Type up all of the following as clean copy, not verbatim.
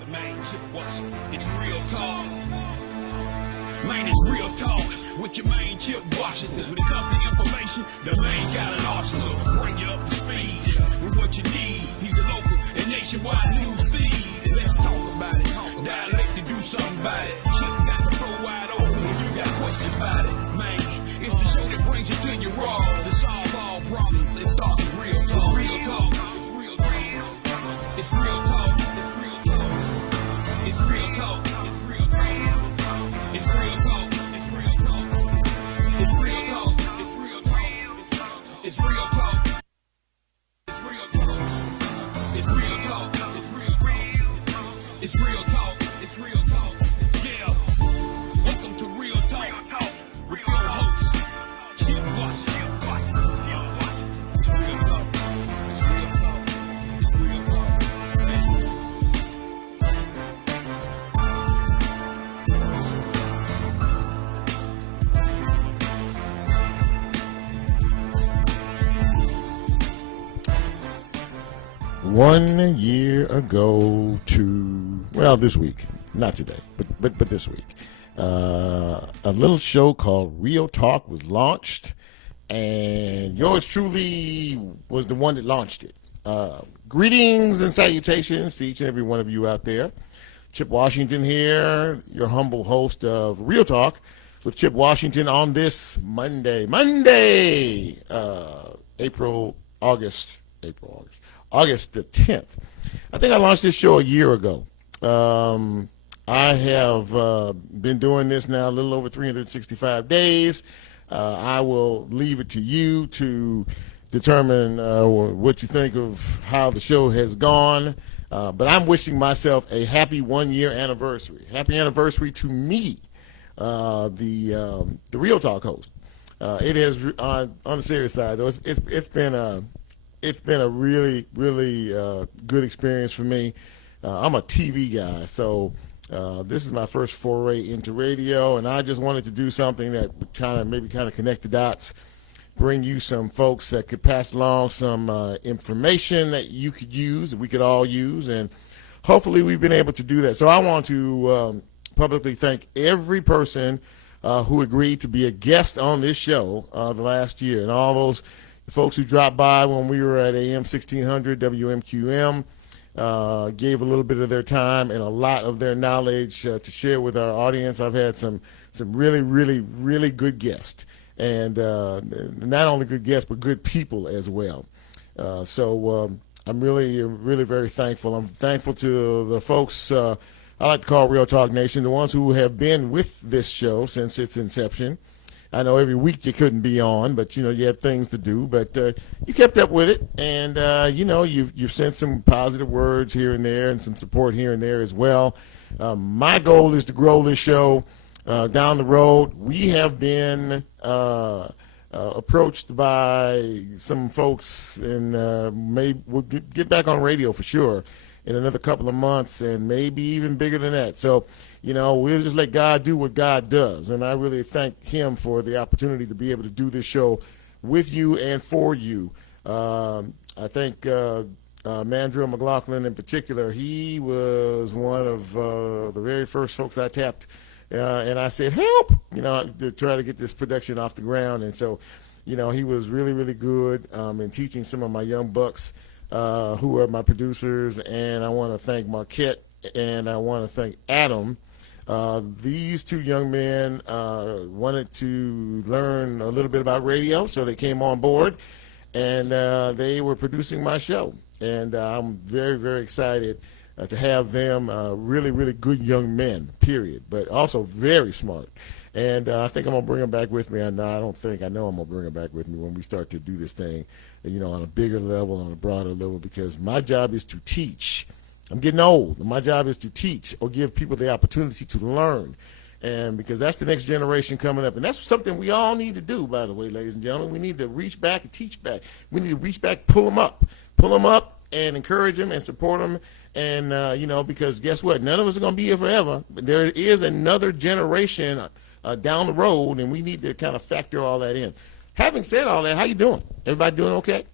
The main Chip Washington. It's real talk. Man, it's real talk with your main Chip Washington. When it comes to information, the main got an arsenal. Bring you up to speed with what you need. He's a local and nationwide news feed. Let's talk about it. Dialect to do something about it. Chip got the flow wide open if you got questions about it. Man, it's the show that brings you to your raw. To solve all problems, it starts with real talk. It's real talk. It's real talk. It's real talk. It's real talk. It's real talk. It's real talk. It's real talk. It's real talk. It's real talk. It's real talk. It's real talk. It's real talk. It's real talk. It's real talk. It's real talk. It's real talk. Yeah. Welcome to Real Talk with your host, Chip Washington. It's real talk. It's real talk. It's real talk. One year ago this week, not today, but this week, a little show called Real Talk was launched, and yours truly was the one that launched it. Greetings and salutations to each and every one of you out there. Chip Washington here, your humble host of Real Talk with Chip Washington on this Monday, August the 10th. I think I launched this show a year ago. I have been doing this now a little over 365 days. I will leave it to you to determine what you think of how the show has gone. But I'm wishing myself a happy 1 year anniversary. Happy anniversary to me, the Real Talk host. It is on the serious side though. It's been a really, really good experience for me. I'm a TV guy, so this is my first foray into radio, and I just wanted to do something that would kind of connect the dots, bring you some folks that could pass along some information that you could use, that we could all use, and hopefully we've been able to do that. So I want to publicly thank every person who agreed to be a guest on this show the last year, and all those folks who dropped by when we were at AM 1600 WMQM, gave a little bit of their time and a lot of their knowledge to share with our audience. I've had some really, really, really good guests, and not only good guests, but good people as well. So I'm really, really very thankful. I'm thankful to the folks I like to call Real Talk Nation, the ones who have been with this show since its inception. I know every week you couldn't be on, but you had things to do. But you kept up with it, and you've sent some positive words here and there, and some support here and there as well. My goal is to grow this show down the road. We have been approached by some folks, and maybe we'll get back on radio for sure in another couple of months, and maybe even bigger than that. So, we'll just let God do what God does. And I really thank him for the opportunity to be able to do this show with you and for you. I think Mandrill McLaughlin in particular, he was one of the very first folks I tapped, and I said, help, to try to get this production off the ground. And so, he was really, really good in teaching some of my young bucks who are my producers. And I want to thank Marquette, and I want to thank Adam. These two young men wanted to learn a little bit about radio, so they came on board, and they were producing my show. And I'm very, very excited to have them, really, really good young men, period, but also very smart. And I think I'm going to bring them back with me. I know I'm going to bring them back with me when we start to do this thing, on a bigger level, on a broader level, because my job is to teach. I'm getting old. My job is to teach or give people the opportunity to learn. And because that's the next generation coming up. And that's something we all need to do, by the way, ladies and gentlemen. We need to reach back and teach back. We need to reach back, pull them up and encourage them and support them. And, because guess what? None of us are going to be here forever. But there is another generation down the road, and we need to kind of factor all that in. Having said all that, how you doing? Everybody doing okay?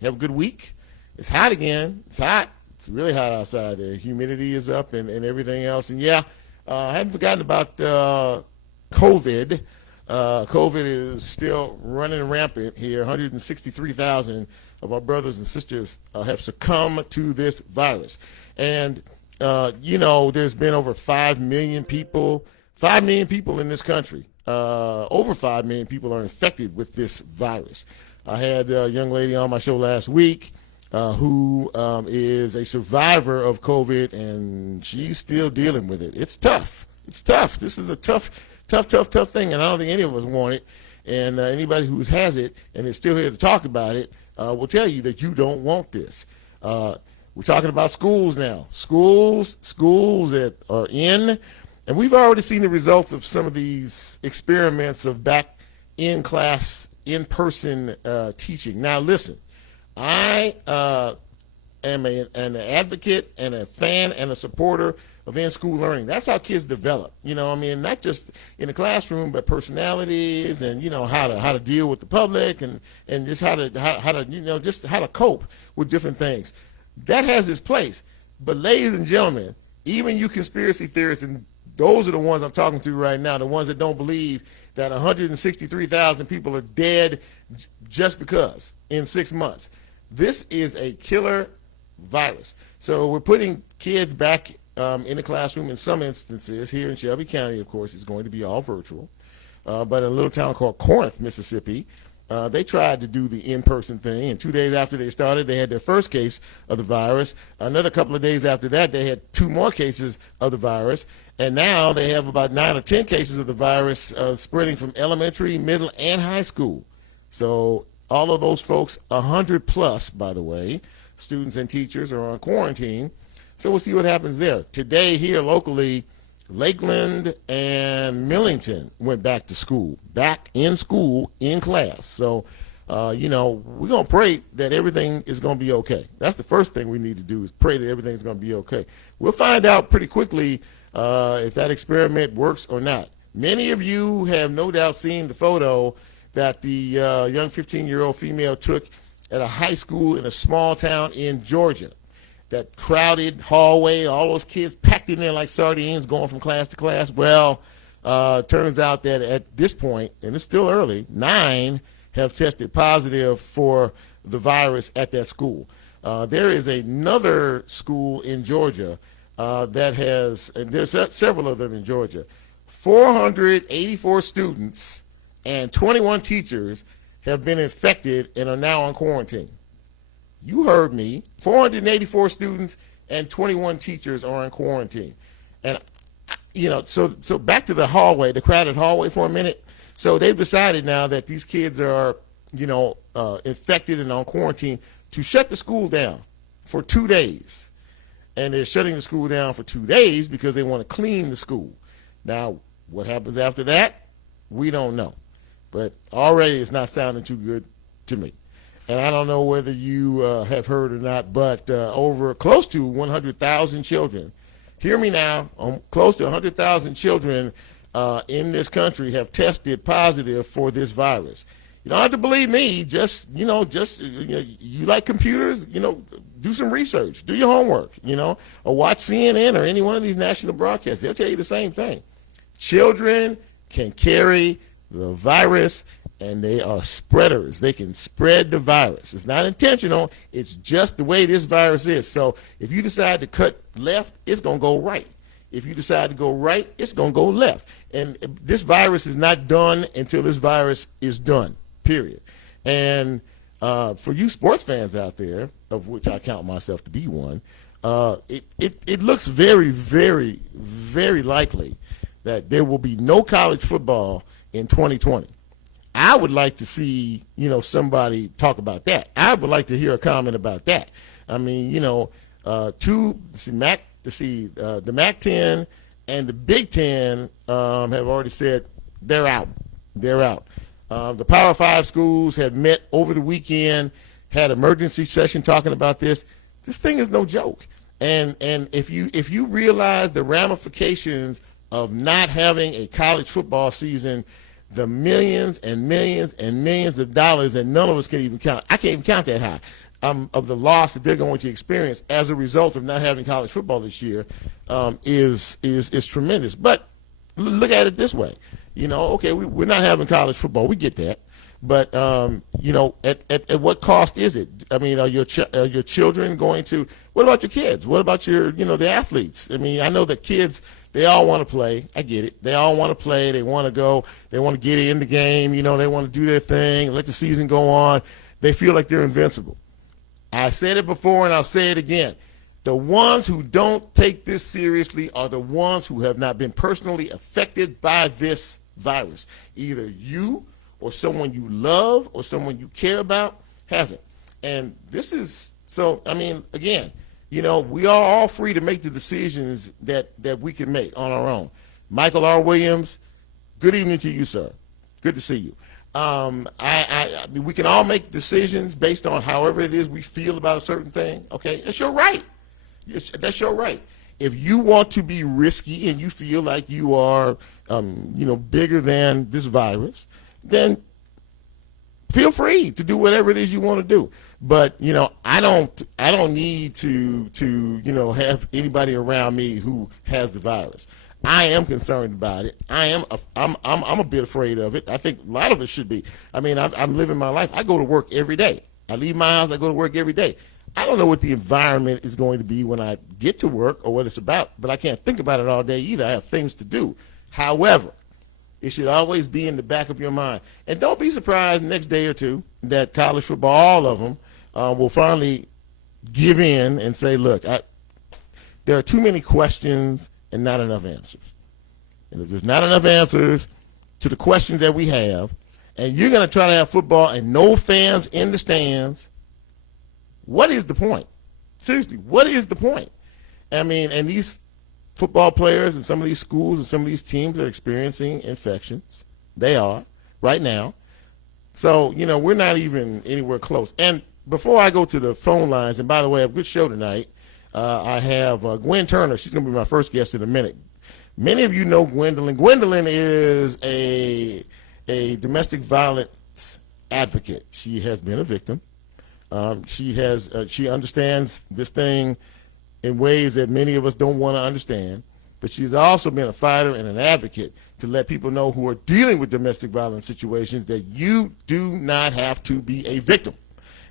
You have a good week? It's hot again. It's hot. It's really hot outside. The humidity is up and everything else. And yeah, I haven't forgotten about COVID. COVID is still running rampant here. 163,000 of our brothers and sisters have succumbed to this virus. And, there's been over 5 million people in this country. Over 5 million people are infected with this virus. I had a young lady on my show last week who is a survivor of COVID, and she's still dealing with it. It's tough. It's tough. This is a tough thing, and I don't think any of us want it. And anybody who has it and is still here to talk about it will tell you that you don't want this. We're talking about schools now. Schools that are in, and we've already seen the results of some of these experiments of back in class, in-person teaching. Now, listen, I am an advocate and a fan and a supporter of in-school learning. That's how kids develop. Not just in the classroom, but personalities and how to deal with the public and just how to cope with different things. That has its place. But ladies and gentlemen, even you conspiracy theorists, and those are the ones I'm talking to right now, the ones that don't believe that 163,000 people are dead just because in 6 months. This is a killer virus. So we're putting kids back in the classroom in some instances. Here in Shelby County, of course, it's going to be all virtual. But in a little town called Corinth, Mississippi, they tried to do the in-person thing, and 2 days after they started, they had their first case of the virus. Another couple of days after that, they had 2 more cases of the virus, and now they have about 9 or 10 cases of the virus spreading from elementary, middle, and high school. So all of those folks, 100 plus, by the way, students and teachers are on quarantine. So we'll see what happens there. Today here locally, Lakeland and Millington went back to school, back in school, in class. So, we're going to pray that everything is going to be okay. That's the first thing we need to do, is pray that everything's going to be okay. We'll find out pretty quickly if that experiment works or not. Many of you have no doubt seen the photo that the young 15-year-old female took at a high school in a small town in Georgia. That crowded hallway, all those kids packed in there like sardines going from class to class. Well, turns out that at this point, and it's still early, 9 have tested positive for the virus at that school. There is another school in Georgia that has, and there's several of them in Georgia, 484 students and 21 teachers have been infected and are now on quarantine. You heard me. 484 students and 21 teachers are in quarantine. And, so back to the hallway, the crowded hallway for a minute. So they've decided now that these kids are, infected and on quarantine to shut the school down for 2 days. And they're shutting the school down for 2 days because they want to clean the school. Now, what happens after that? We don't know. But already it's not sounding too good to me. And I don't know whether you have heard or not, but over close to 100,000 children, hear me now, close to 100,000 children in this country have tested positive for this virus. You don't have to believe me. You like computers, do some research, do your homework, or watch CNN or any one of these national broadcasts. They'll tell you the same thing. Children can carry the virus, and they are spreaders. They can spread the virus. It's not intentional. It's just the way this virus is. So if you decide to cut left, it's going to go right. If you decide to go right, it's going to go left. And this virus is not done until this virus is done, period. And for you sports fans out there, of which I count myself to be one, it looks very, very, very likely that there will be no college football in 2020. I would like to see, somebody talk about that. I would like to hear a comment about that. I mean, the MAC-10 and the Big Ten have already said they're out. They're out. The Power 5 schools have met over the weekend, had emergency session talking about this. This thing is no joke. And if you realize the ramifications of not having a college football season, the millions and millions and millions of dollars that none of us can even count. I can't even count that high. of the loss that they're going to experience as a result of not having college football this year is tremendous. But look at it this way. Okay, we're not having college football. We get that. But, at what cost is it? I mean, are your children going to – what about your kids? What about the athletes? I mean, I know that kids, they all want to play. I get it. They all want to play. They want to go. They want to get in the game. They want to do their thing, let the season go on. They feel like they're invincible. I said it before, and I'll say it again. The ones who don't take this seriously are the ones who have not been personally affected by this virus. Either you or someone you love or someone you care about hasn't. And this is, so, I mean, again, we are all free to make the decisions that we can make on our own. Michael R. Williams, good evening to you, sir. Good to see you. I mean, we can all make decisions based on however it is we feel about a certain thing, okay? That's your right. That's your right. If you want to be risky and you feel like you are, bigger than this virus, then feel free to do whatever it is you want to do. But I don't need to have anybody around me who has the virus. I am concerned about it. I'm a bit afraid of it. I think a lot of us should be. I mean, I'm living my life. I go to work every day. I leave my house. I go to work every day. I don't know what the environment is going to be when I get to work or what it's about, but I can't think about it all day either. I have things to do. However, it should always be in the back of your mind. And don't be surprised the next day or two that college football, all of them, will finally give in and say, look, there are too many questions and not enough answers. And if there's not enough answers to the questions that we have, and you're going to try to have football and no fans in the stands, what is the point? Seriously, what is the point? I mean, and these football players and some of these schools and some of these teams are experiencing infections. They are right now. So, we're not even anywhere close. And before I go to the phone lines, and by the way, I have a good show tonight. I have Gwen Turner. She's going to be my first guest in a minute. Many of you know Gwendolyn. Gwendolyn is a domestic violence advocate. She has been a victim. She understands this thing in ways that many of us don't want to understand. But she's also been a fighter and an advocate to let people know who are dealing with domestic violence situations that you do not have to be a victim.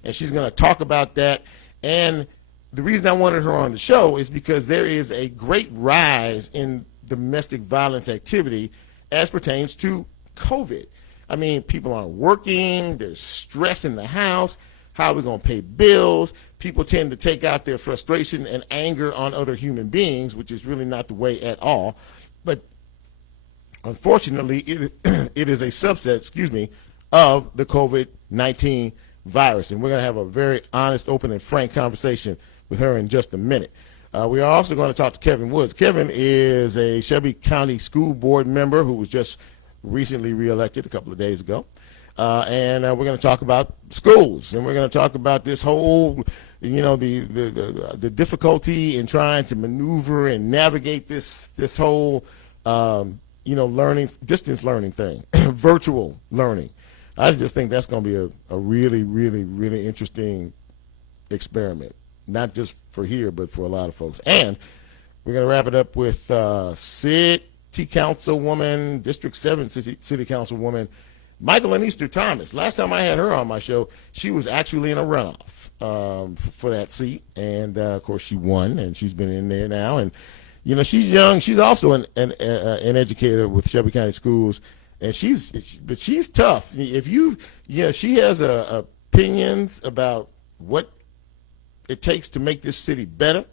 And she's going to talk about that. And the reason I wanted her on the show is because there is a great rise in domestic violence activity as pertains to COVID. I mean, people aren't working, there's stress in the house, how are we going to pay bills? People tend to take out their frustration and anger on other human beings, which is really not the way at all. But unfortunately, it is a subset, of the COVID-19 virus. And we're going to have a very honest, open, and frank conversation with her in just a minute. We are also going to talk to Kevin Woods. Kevin is a Shelby County School Board member who was just recently reelected a couple of days ago. And we're going to talk about schools, and we're going to talk about this whole, the difficulty in trying to maneuver and navigate this whole, distance learning thing, virtual learning. I just think that's going to be a really, really, really interesting experiment, not just for here, but for a lot of folks. And we're going to wrap it up with City Councilwoman, District 7 City Councilwoman, Michaelyn Easter Thomas. Last time I had her on my show, she was actually in a runoff for that seat. And, of course, she won, and she's been in there now. And, she's young. She's also an educator with Shelby County Schools. And she's tough. She has opinions about what it takes to make this city better,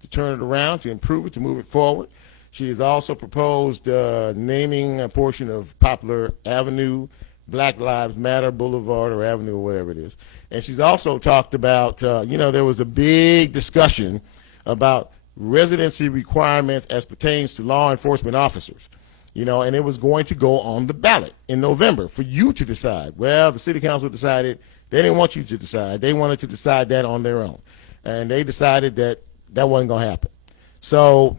to turn it around, to improve it, to move it forward. She has also proposed naming a portion of Poplar Avenue, Black Lives Matter Boulevard or Avenue or whatever it is. And she's also talked about, there was a big discussion about residency requirements as pertains to law enforcement officers. And it was going to go on the ballot in November for you to decide. Well, the city council decided they didn't want you to decide. They wanted to decide that on their own. And they decided that wasn't going to happen. So,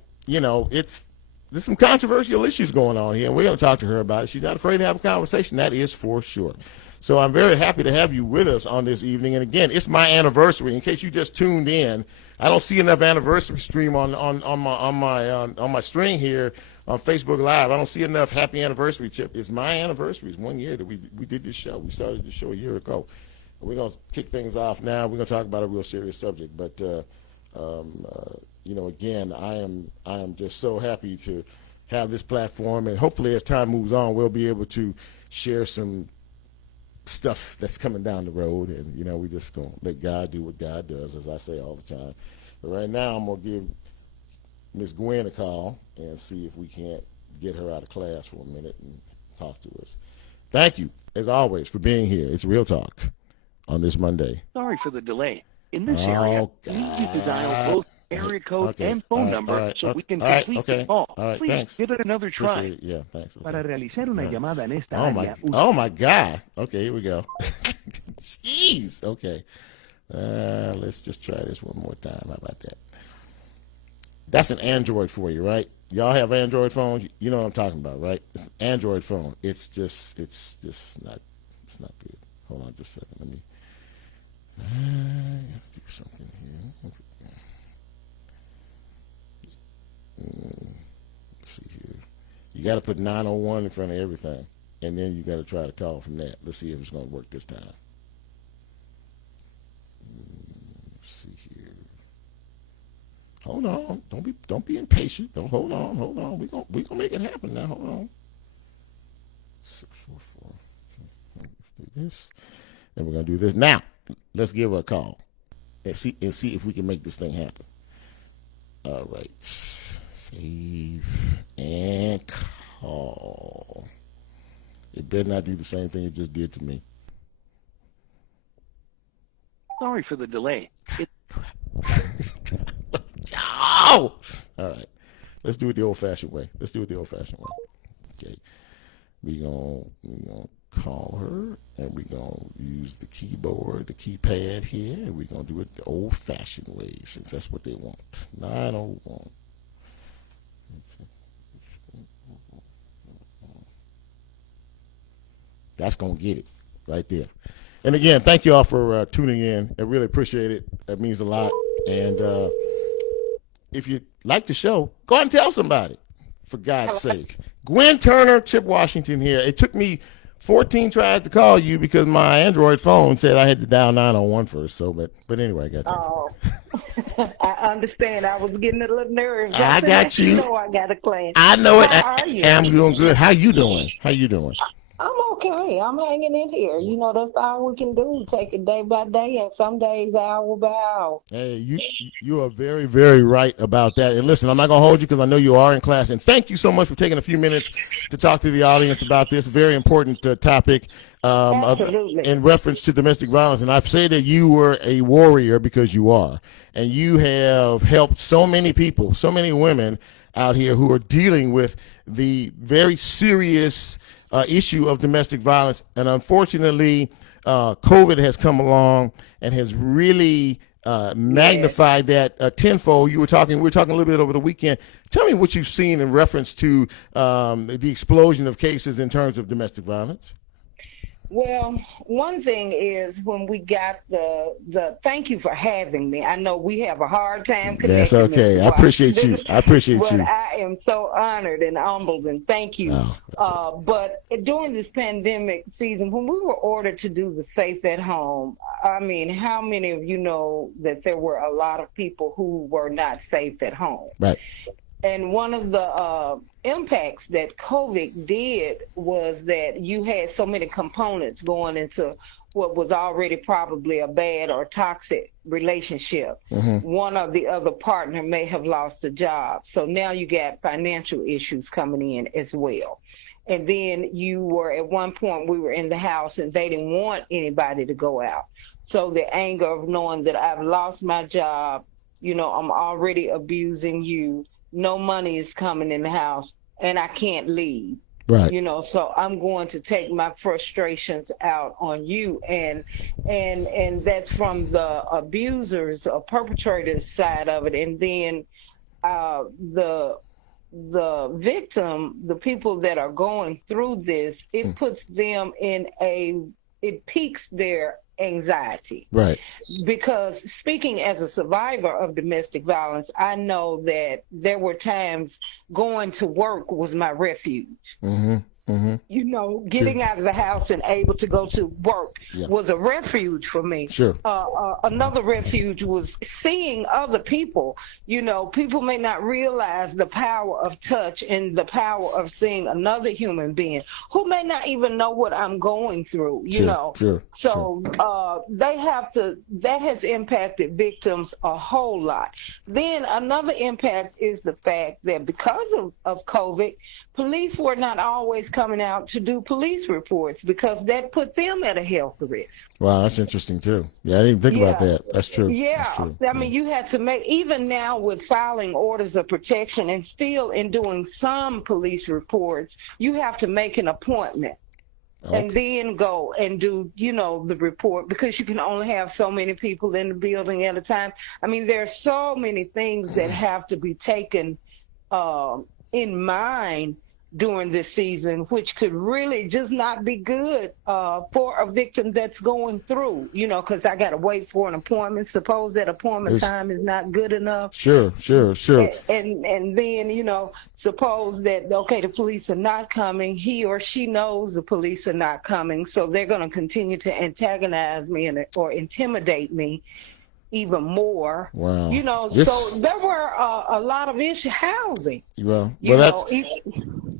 there's some controversial issues going on here, and we're going to talk to her about it. She's not afraid to have a conversation, that is for sure. So I'm very happy to have you with us on this evening. And again, it's my anniversary. In case you just tuned in, I don't see enough anniversary stream on my string here on Facebook Live. I don't see enough happy anniversary, Chip. It's my anniversary. It's 1 year that we did this show. We started the show a year ago. We're going to kick things off now. We're going to talk about a real serious subject. But, again, I am just so happy to have this platform. And hopefully as time moves on, we'll be able to share some stuff that's coming down the road. And, we just going to let God do what God does, as I say all the time. But right now I'm going to give Miss Gwen a call and see if we can't get her out of class for a minute and talk to us. Thank you, as always, for being here. It's Real Talk on this Monday. Sorry for the delay. In this area, you need to dial both area code and phone number so we can complete the call. All right, Please thanks. give it another try. Yeah, thanks. Okay. Para realizar una llamada en esta área, Oh my God. Okay, here we go. Jeez. Okay. Let's just try this one more time. How about that? That's an Android for you, right? Y'all have Android phones. You know what I'm talking about, right? It's an Android phone. It's just not good. Hold on just a second. Let me do something here. Let's see here. You got to put 901 in front of everything, and then you got to try to call from that. Let's see if it's going to work this time. Let's see here. Hold on. Don't be impatient. Hold on. We gonna make it happen now. Hold on. 644. Do this, and we're gonna do this now. Let's give her a call and see if we can make this thing happen. All right. Save and call. It better not do the same thing it just did to me. Sorry for the delay. Oh! All right. Let's do it the old-fashioned way. Okay. We gonna call her, and we gonna use the keyboard, the keypad here, and we gonna do it the old-fashioned way, since that's what they want. 901. That's gonna get it right there. And again, thank you all for tuning in. I really appreciate it. That means a lot. And if you like the show, go out and tell somebody, for God's sake. Gwen Turner, Chip Washington here. It took me 14 tries to call you because my Android phone said I had to dial 901 first. So, but anyway, I got you. Oh, I understand. I was getting a little nervous. I got you. You know I got a class. I know it. How are you? I'm doing good. How you doing? I'm okay. I'm hanging in here. You know, that's all we can do. Take it day by day, and some days hour by hour. Hey, you are very, very right about that. And listen, I'm not going to hold you because I know you are in class. And thank you so much for taking a few minutes to talk to the audience about this very important topic in reference to domestic violence. And I've said that you were a warrior because you are. And you have helped so many people, so many women out here who are dealing with the very serious issue of domestic violence. And unfortunately, COVID has come along and has really magnified that tenfold. We were talking a little bit over the weekend. Tell me what you've seen in reference to the explosion of cases in terms of domestic violence. Well, one thing is when we got the thank you for having me. I know we have a hard time connecting. That's okay. I appreciate you. But I am so honored and humbled, and thank you. But during this pandemic season, when we were ordered to do the safe at home, I mean, how many of you know that there were a lot of people who were not safe at home? Right. And one of the impacts that COVID did was that you had so many components going into what was already probably a bad or toxic relationship. Mm-hmm. One or the other partner may have lost a job. So now you got financial issues coming in as well. And then you were, at one point, we were in the house and they didn't want anybody to go out. So the anger of knowing that I've lost my job, you know, I'm already abusing you. No money is coming in the house, and I can't leave. Right. You know, so I'm going to take my frustrations out on you, and that's from the abusers or perpetrators side of it, and then the victim, the people that are going through this, it puts them in a it piques their anxiety. Right. Because speaking as a survivor of domestic violence, I know that there were times going to work was my refuge. Mm-hmm. Mm-hmm. You know, Sure. getting out of the house and able to go to work Yeah. was a refuge for me. Sure. Another refuge was seeing other people. You know, people may not realize the power of touch and the power of seeing another human being who may not even know what I'm going through, you Sure. know. Sure. So they have to, that has impacted victims a whole lot. Then another impact is the fact that because of COVID, police were not always coming out to do police reports because that put them at a health risk. Wow, that's interesting too. Yeah, I didn't think about that. That's true. Yeah. That's true. I mean, you had to make, even now with filing orders of protection and still in doing some police reports, you have to make an appointment. Okay. And then go and do, you know, the report, because you can only have so many people in the building at a time. I mean, there are so many things that have to be taken in mind during this season, which could really just not be good for a victim that's going through, you know, because I got to wait for an appointment. Suppose that appointment time is not good enough. Sure. And then, you know, suppose that, okay, the police are not coming. He or she knows the police are not coming, so they're going to continue to antagonize me or intimidate me even more. Wow. You know, so there were a lot of issues. Housing. Well, that's.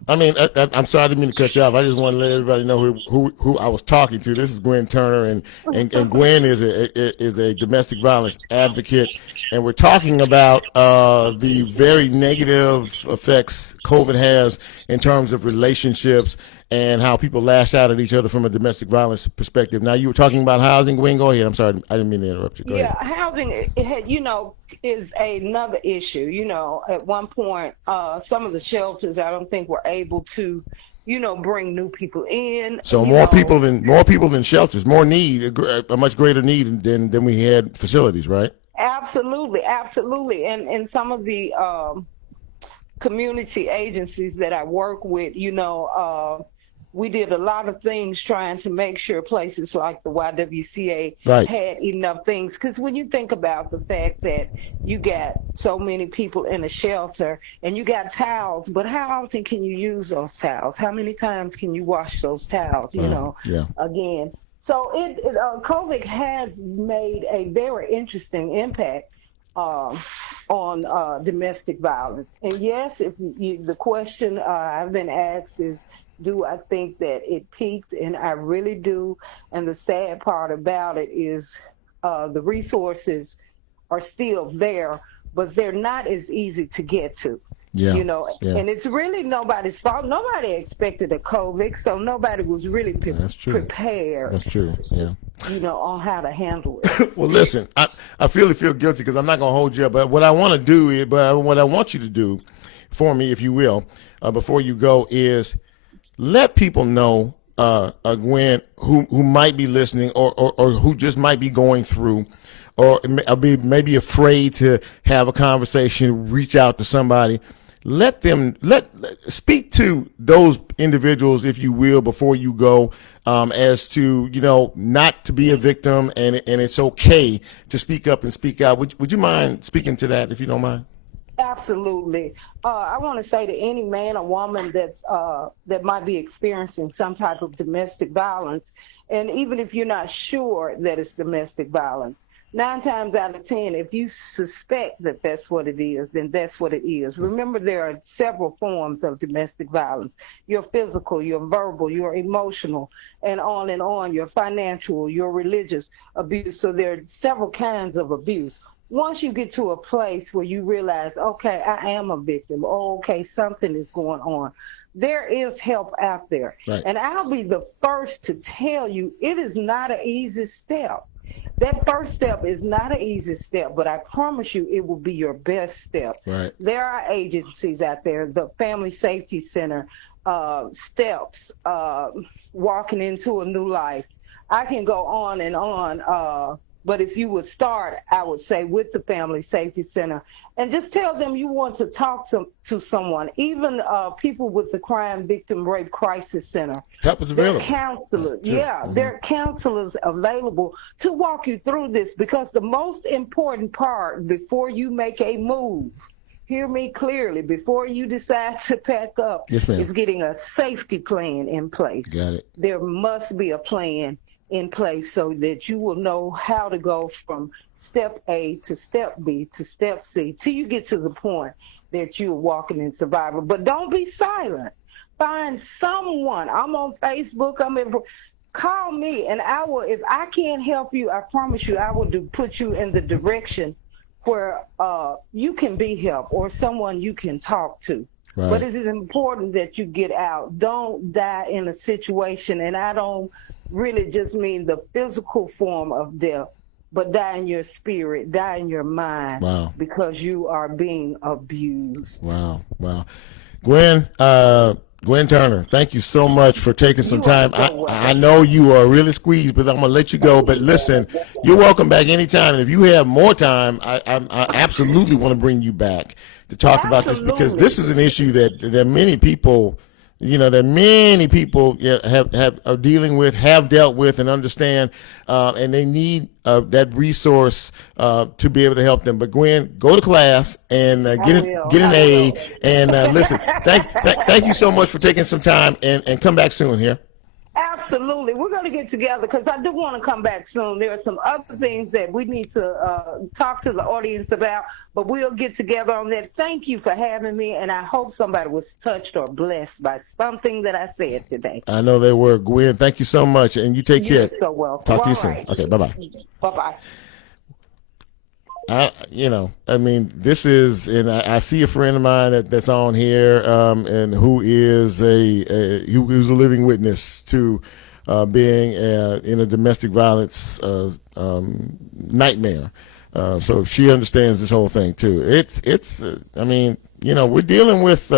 I mean, I'm sorry, I didn't mean to cut you off. I just want to let everybody know who I was talking to. This is Gwen Turner, and Gwen is a domestic violence advocate, and we're talking about the very negative effects COVID has in terms of relationships and how people lash out at each other from a domestic violence perspective. Now, you were talking about housing, Gwen. Go ahead. I'm sorry, I didn't mean to interrupt you. Go ahead. Housing, you know, is another issue. You know, at one point, some of the shelters, I don't think were able to, you know, bring new people in. So more people than shelters, more need, a much greater need than we had facilities, right? Absolutely. And some of the community agencies that I work with, you know, we did a lot of things trying to make sure places like the YWCA had enough things. Because when you think about the fact that you got so many people in a shelter and you got towels, but how often can you use those towels? How many times can you wash those towels, you know, again? So COVID has made a very interesting impact on domestic violence. And yes, the question I've been asked is, do I think that it peaked? And I really do. And the sad part about it is the resources are still there, but they're not as easy to get to. You know, and it's really nobody's fault. Nobody expected a COVID, so nobody was really prepared. That's true. Yeah. You know, on how to handle it. Well, listen, I feel guilty because I'm not going to hold you up. But what I want to do is, what I want you to do for me, if you will, before you go, is let people know, Gwen, who might be listening or who just might be going through, or maybe afraid to have a conversation, reach out to somebody. Speak to those individuals, if you will, before you go, as to, you know, not to be a victim, and it's okay to speak up and speak out. Would you mind speaking to that, if you don't mind? Absolutely. I want to say to any man or woman that might be experiencing some type of domestic violence, and even if you're not sure that it's domestic violence, 9 times out of 10, if you suspect that that's what it is, then that's what it is. Remember, there are several forms of domestic violence. Your physical, your verbal, your emotional, and on, your financial, your religious abuse. So there are several kinds of abuse. Once you get to a place where you realize, okay, I am a victim, okay, something is going on, there is help out there. Right. And I'll be the first to tell you, it is not an easy step. That first step is not an easy step, but I promise you it will be your best step. Right. There are agencies out there, the Family Safety Center, steps, walking into a new life. I can go on and on, But if you would start, I would say, with the Family Safety Center, and just tell them you want to talk to someone, even people with the Crime Victim Rape Crisis Center. Help is available. There are counselors, there are counselors available to walk you through this, because the most important part before you make a move, hear me clearly, before you decide to pack up, is getting a safety plan in place. Got it. There must be a plan in place so that you will know how to go from step A to step B to step C till you get to the point that you're walking in survival. But don't be silent. Find someone. I'm on Facebook. Call me, and I will. If I can't help you, I promise you, I will put you in the direction where you can be helped or someone you can talk to. Right. But it is important that you get out. Don't die in a situation, and I don't really just mean the physical form of death, but die in your spirit, die in your mind. Wow. Because you are being abused. Wow. Gwen Turner, thank you so much for taking some time. I know you are really squeezed, but I'm going to let you go. But listen, you're welcome back anytime. And if you have more time, I absolutely want to bring you back to talk about this, because this is an issue that many people, are dealing with, have dealt with, and understand, and they need that resource to be able to help them. But Gwen, go to class and get an A. And listen, thank you so much for taking some time, and come back soon here. Absolutely. We're going to get together, because I do want to come back soon. There are some other things that we need to talk to the audience about, but we'll get together on that. Thank you for having me, and I hope somebody was touched or blessed by something that I said today. I know they were. Gwen, thank you so much, and you take care. You're so welcome. Talk to you soon. Okay, bye-bye. Bye-bye. This is, and I see a friend of mine that's on here, and who is who's a living witness to being in a domestic violence nightmare. So she understands this whole thing too. We're dealing with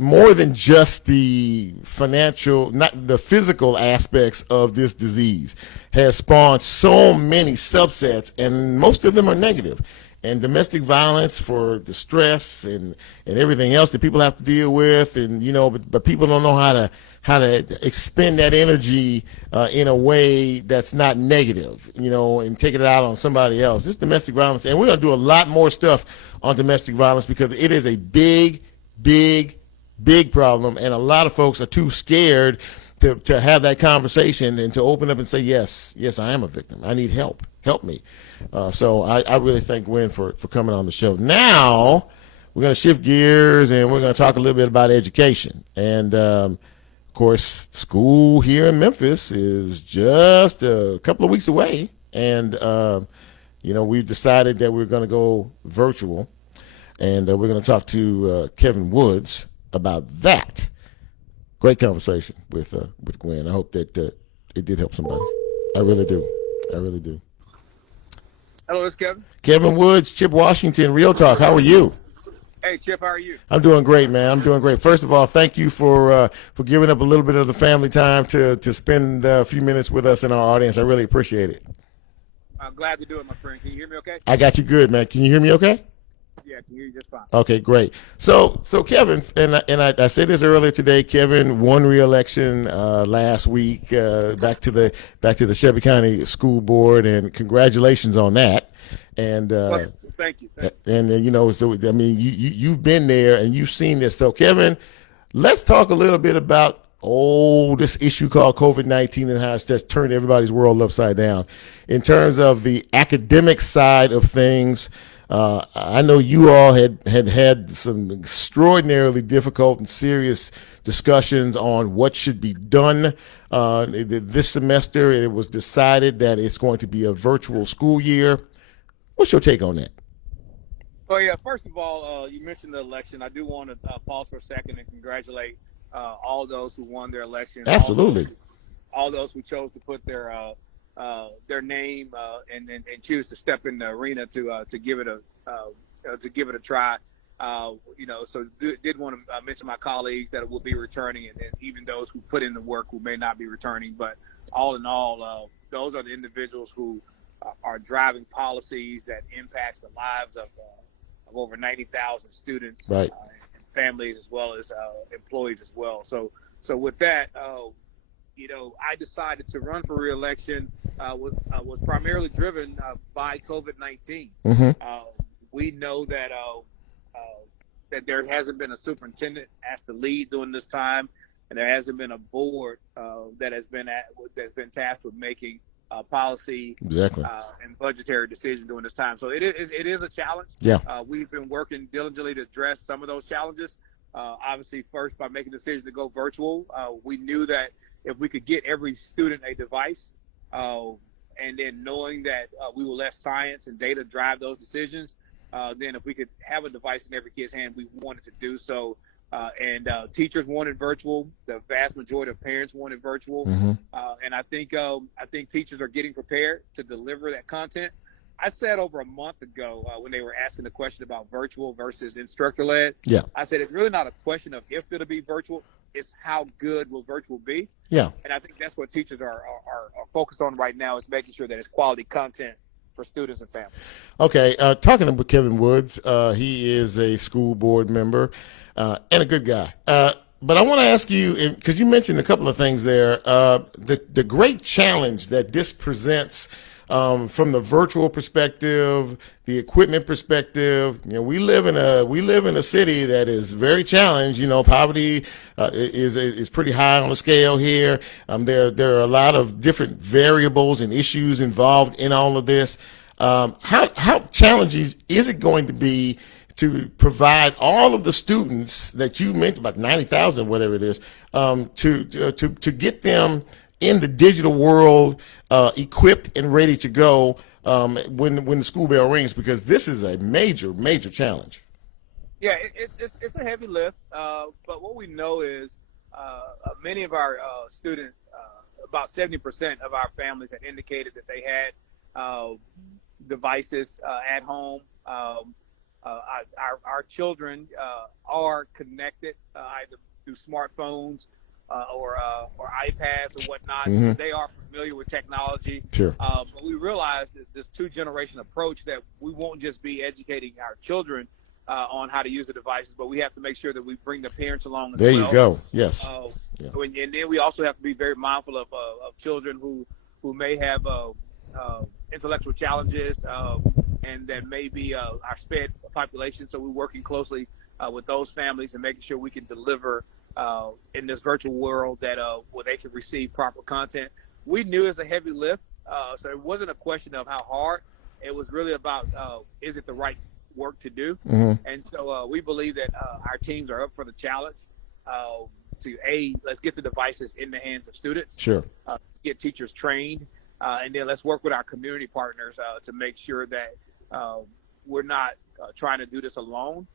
more than just the financial, not the physical aspects of this disease, has spawned so many subsets, and most of them are negative. And domestic violence for the stress and everything else that people have to deal with, and but people don't know how to expend that energy in a way that's not negative, and taking it out on somebody else. This domestic violence, and we're gonna do a lot more stuff on domestic violence, because it is a big problem, and a lot of folks are too scared to have that conversation and to open up and say, yes, I am a victim. I need help. Help me. So I really thank Gwen for coming on the show. Now we're going to shift gears, and we're going to talk a little bit about education. And, of course, school here in Memphis is just a couple of weeks away. And, we've decided that we're going to go virtual. And we're going to talk to Kevin Woods about that. Great conversation with Gwen. I hope that it did help somebody. I really do. Hello, it's Kevin. Kevin Woods, Chip Washington, Real Talk. How are you? Hey, Chip, how are you? I'm doing great, man. I'm doing great. First of all, thank you for giving up a little bit of the family time to spend a few minutes with us and our audience. I really appreciate it. I'm glad to do it, my friend. Can you hear me okay? I got you good, man. Can you hear me okay? Yeah, I can hear you just fine. Okay, great. So Kevin, and I said this earlier today, Kevin won re-election last week back to the Shelby County School Board, and congratulations on that. And thank you. And you've been there and you've seen this. So Kevin, let's talk a little bit about this issue called COVID-19 and how it's just turned everybody's world upside down. In terms of the academic side of things, I know you all had some extraordinarily difficult and serious discussions on what should be done this semester. It was decided that it's going to be a virtual school year. What's your take on that? Well, yeah, first of all, you mentioned the election. I do want to pause for a second and congratulate all those who won their election. Absolutely. All those who chose to put their name and choose to step in the arena to give it a try. So did want to mention my colleagues that will be returning, and even those who put in the work who may not be returning. But all in all, those are the individuals who are driving policies that impacts the lives of over 90,000 students, right, and families, as well as employees as well. So with that, I decided to run for re-election was primarily driven by COVID-19. mm-hmm. We know that that there hasn't been a superintendent asked to lead during this time, and there hasn't been a board that has been tasked with making policy exactly. And budgetary decisions during this time. So it is a challenge. Yeah. We've been working diligently to address some of those challenges. Obviously, first by making the decision to go virtual. We knew that if we could get every student a device, and then knowing that we will let science and data drive those decisions, then if we could have a device in every kid's hand, we wanted to do so. And teachers wanted virtual. The vast majority of parents wanted virtual. Mm-hmm. And I think teachers are getting prepared to deliver that content. I said over a month ago when they were asking the question about virtual versus instructor-led, yeah, I said it's really not a question of if it'll be virtual, it's how good will virtual be. Yeah. And I think that's what teachers are focused on right now, is making sure that it's quality content for students and families. Okay, talking about Kevin Woods, he is a school board member and a good guy. But I want to ask you, because you mentioned a couple of things there, the great challenge that this presents from the virtual perspective, the equipment perspective. We live in a city that is very challenged. Poverty is pretty high on the scale here. There are a lot of different variables and issues involved in all of this. How challenging is it going to be to provide all of the students that you mentioned, about 90,000, whatever it is, to get them in the digital world, equipped and ready to go when the school bell rings? Because this is a major challenge. Yeah, it's a heavy lift, but what we know is many of our students, about 70% of our families had indicated that they had devices at home. Our children are connected either through smartphones or iPads or whatnot. Mm-hmm. They are familiar with technology. Sure. But we realized that this two-generation approach, that we won't just be educating our children on how to use the devices, but we have to make sure that we bring the parents along as well. There you go. Yes. Yeah. And then we also have to be very mindful of children who may have intellectual challenges and that may be our SPED population. So we're working closely with those families and making sure we can deliver in this virtual world that where they can receive proper content. We knew it was a heavy lift, so it wasn't a question of how hard. It was really about is it the right work to do? Mm-hmm. And so we believe that our teams are up for the challenge let's get the devices in the hands of students. Sure. Get teachers trained, and then let's work with our community partners to make sure that we're not trying to do this alone.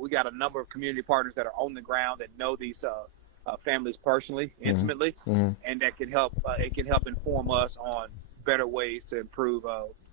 We got a number of community partners that are on the ground that know these families personally, intimately, mm-hmm. and that can help. It can help inform us on better ways to improve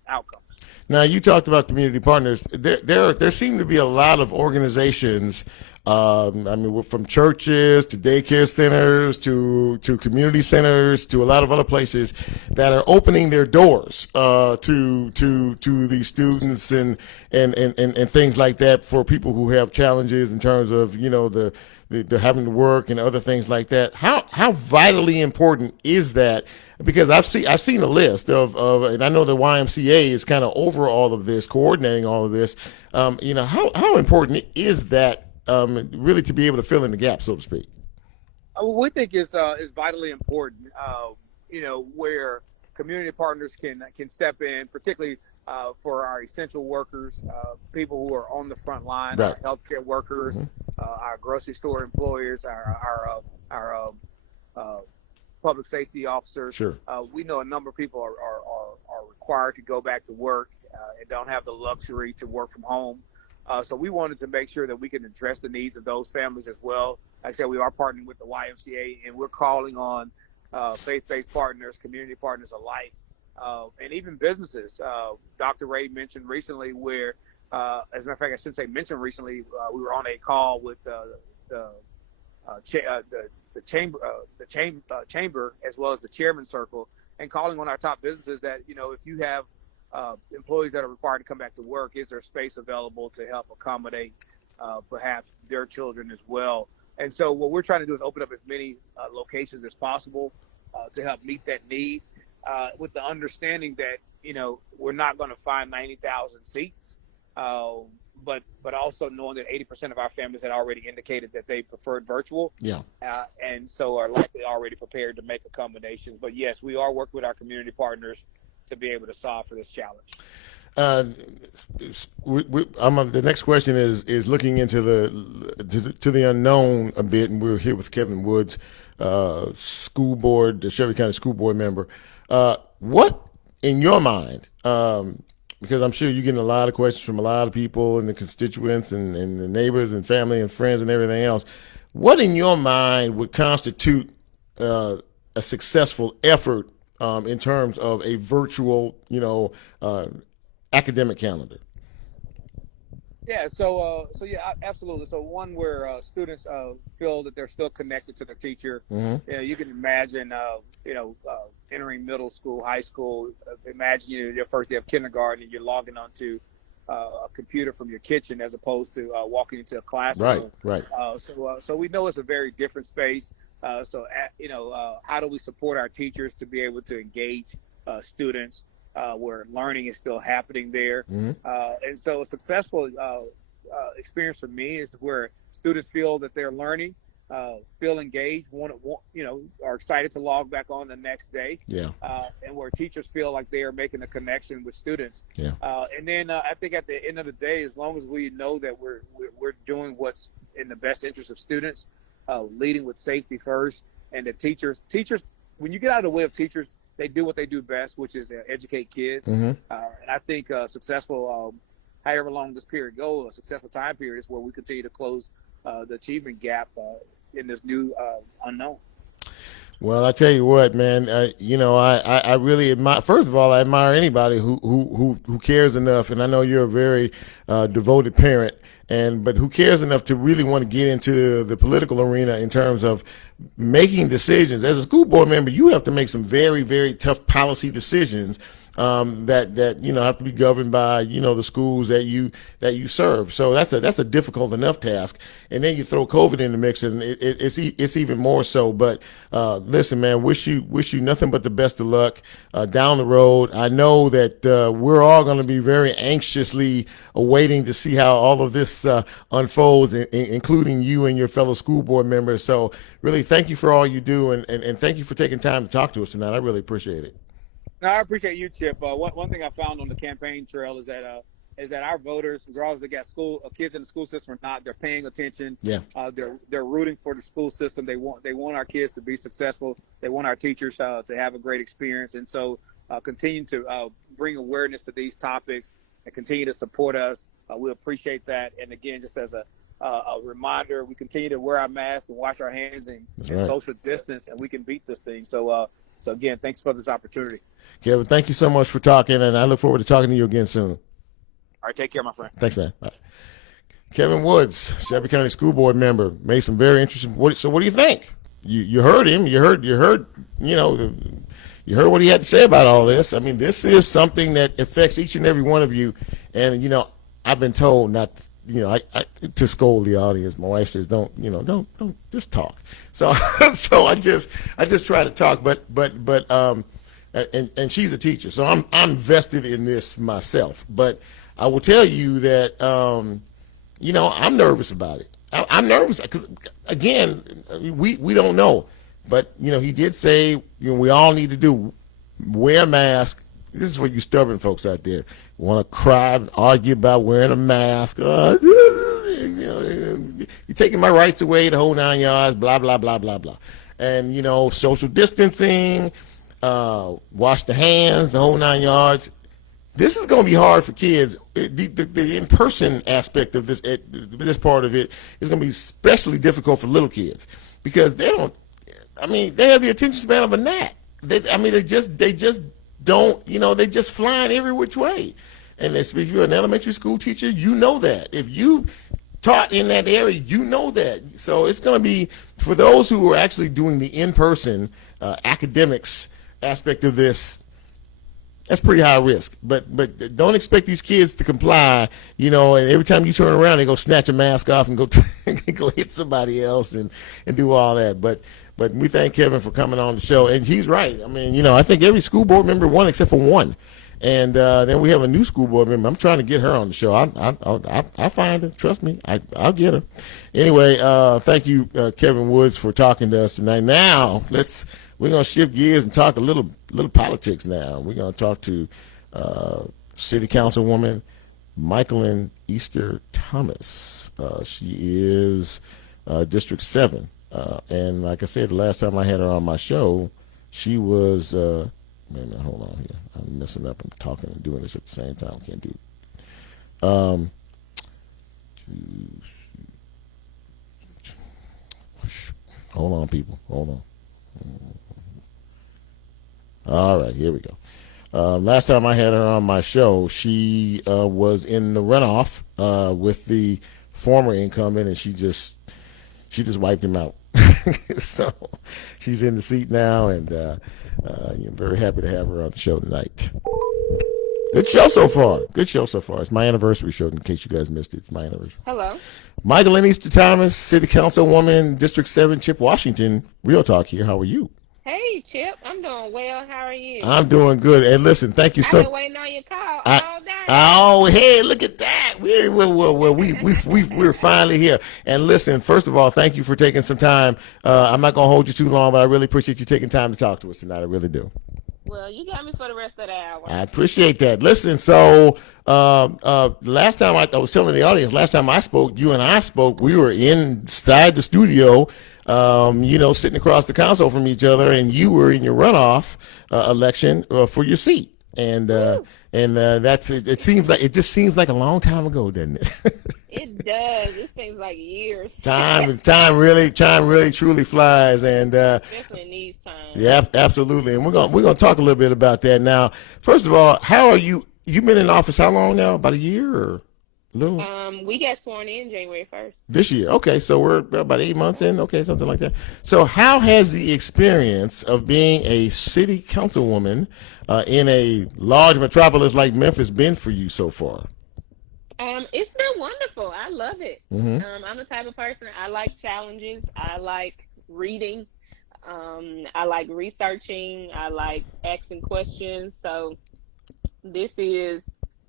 outcomes. Now, you talked about community partners. There seem to be a lot of organizations. From churches to daycare centers to community centers to a lot of other places that are opening their doors to these students and things like that for people who have challenges in terms of the having to work and other things like that. How vitally important is that? Because I've seen a list of and I know the YMCA is kind of over all of this, coordinating all of this. How important is that? Really to be able to fill in the gap, so to speak. We think is vitally important. Where community partners can step in, particularly for our essential workers, people who are on the front line, right. Our healthcare workers, mm-hmm. Our grocery store employers, our public safety officers. Sure. We know a number of people are required to go back to work and don't have the luxury to work from home. So we wanted to make sure that we can address the needs of those families as well. Like I said, we are partnering with the YMCA, and we're calling on faith-based partners, community partners alike, and even businesses. Dr. Ray mentioned recently where As a matter of fact, I should say mentioned recently, we were on a call with the chamber as well as the chairman circle, and calling on our top businesses that, if you have employees that are required to come back to work, is there space available to help accommodate perhaps their children as well? And so what we're trying to do is open up as many locations as possible to help meet that need, with the understanding that, we're not going to find 90,000 seats, but also knowing that 80% of our families had already indicated that they preferred virtual. Yeah. And so are likely already prepared to make accommodations. But yes, we are working with our community partners to be able to solve for this challenge. The next question is looking into the unknown a bit, and we're here with Kevin Woods, school board, the Shelby County school board member. What, in your mind, because I'm sure you're getting a lot of questions from a lot of people and the constituents and the neighbors and family and friends and everything else, what in your mind would constitute a successful effort in terms of a virtual, academic calendar? Yeah, so yeah, absolutely. So one where students feel that they're still connected to their teacher. Mm-hmm. You can imagine, entering middle school, high school. Imagine your first day of kindergarten and you're logging onto a computer from your kitchen as opposed to walking into a classroom. Right. So we know it's a very different space. How do we support our teachers to be able to engage students where learning is still happening there? Mm-hmm. And so a successful experience for me is where students feel that they're learning, feel engaged, are excited to log back on the next day. Yeah. And where teachers feel like they are making a connection with students. Yeah. And then I think at the end of the day, as long as we know that we're doing what's in the best interest of students, leading with safety first, and the teachers, when you get out of the way of teachers, they do what they do best, which is educate kids. Mm-hmm. And I think successful, however long this period goes, a successful time period is where we continue to close the achievement gap in this new unknown. Well, I tell you what, man. I really admire. First of all, I admire anybody who cares enough, and I know you're a very devoted parent, but who cares enough to really want to get into the political arena in terms of making decisions. As a school board member, you have to make some very, very tough policy decisions that have to be governed by the schools that you serve. So that's a difficult enough task, and then you throw COVID in the mix, and it's even more so. But listen, man, wish you nothing but the best of luck down the road. I know that we're all going to be very anxiously awaiting to see how all of this unfolds, including you and your fellow school board members. So really, thank you for all you do, and thank you for taking time to talk to us tonight. I really appreciate it. No, I appreciate you, Chip. One thing I found on the campaign trail is that our voters, regardless if they got kids in the school system or not, they're paying attention. Yeah. They're rooting for the school system. They want our kids to be successful. They want our teachers to have a great experience. And so continue to bring awareness to these topics and continue to support us. We appreciate that. And again, just as a reminder, we continue to wear our masks and wash our hands and social distance, and we can beat this thing. So again, thanks for this opportunity. Kevin, thank you so much for talking, and I look forward to talking to you again soon. All right, take care, my friend. Thanks, man. Bye. Kevin Woods, Shelby County School Board member, made some very interesting. So, what do you think? You heard him. You heard what he had to say about all this. I mean, this is something that affects each and every one of you. And I've been told not. I to scold the audience. My wife says, don't just talk. So I just try to talk, but and she's a teacher, so I'm vested in this myself. But I will tell you that I'm nervous about it. I'm nervous because again, we don't know, but he did say we all need to wear a mask. This is for you stubborn folks out there who want to cry and argue about wearing a mask. You're taking my rights away, the whole 9 yards, blah, blah, blah, blah, blah. And, social distancing, wash the hands, the whole 9 yards. This is going to be hard for kids. The in-person aspect of this part of it is going to be especially difficult for little kids because they have the attention span of a gnat. They just don't, they just flying every which way. And if you're an elementary school teacher, you know that. If you taught in that area, you know that. So it's going to be, for those who are actually doing the in-person academics aspect of this, that's pretty high risk. But don't expect these kids to comply, you know, and every time you turn around, they go snatch a mask off and go go hit somebody else and do all that. But we thank Kevin for coming on the show. And he's right. I mean, you know, I think every school board member won except for one. And then we have a new school board member. I'm trying to get her on the show. I'll find her. Trust me. I'll get her. Anyway, thank you, Kevin Woods, for talking to us tonight. Now, we're going to shift gears and talk a little politics now. We're going to talk to City Councilwoman Michaelyn Easter Thomas. She is District 7. And like I said, the last time I had her on my show, she was wait a minute, hold on here. I'm messing up. I'm talking and doing this at the same time. Can't do it. Hold on, people. Hold on. All right, here we go. Last time I had her on my show, she was in the runoff with the former incumbent, and she just wiped him out. So she's in the seat now, and I'm very happy to have her on the show tonight. Good show so far. Good show so far. It's my anniversary show, in case you guys missed it. It's my anniversary. Hello. Michaelyn Easter Thomas, City Councilwoman, District 7, Chip, Washington. Real Talk here. How are you? Hey, Chip. I'm doing well. How are you? I'm doing good. And listen, thank you so much. I've been waiting on your call all day. Oh, hey, look at that. We're finally here. And listen, first of all, thank you for taking some time. I'm not going to hold you too long, but I really appreciate you taking time to talk to us tonight. I really do. Well, you got me for the rest of the hour. I appreciate that. Listen, so last time I was telling the audience, last time I spoke, you and I spoke, we were inside the studio, sitting across the console from each other, and you were in your runoff election for your seat. And that's it. It just seems like a long time ago, doesn't it? It does. It seems like years. Time really truly flies, and especially in these times. Yeah, absolutely. And we're gonna talk a little bit about that now. First of all, how are you? You've been in office how long now? About a year or a little? We got sworn in January 1st. This year. Okay, so we're about 8 months in. Okay, something like that. So how has the experience of being a city councilwoman in a large metropolis like Memphis been for you so far? It's been wonderful. I love it. Mm-hmm. I'm the type of person, I like challenges. I like reading. I like researching. I like asking questions. So this is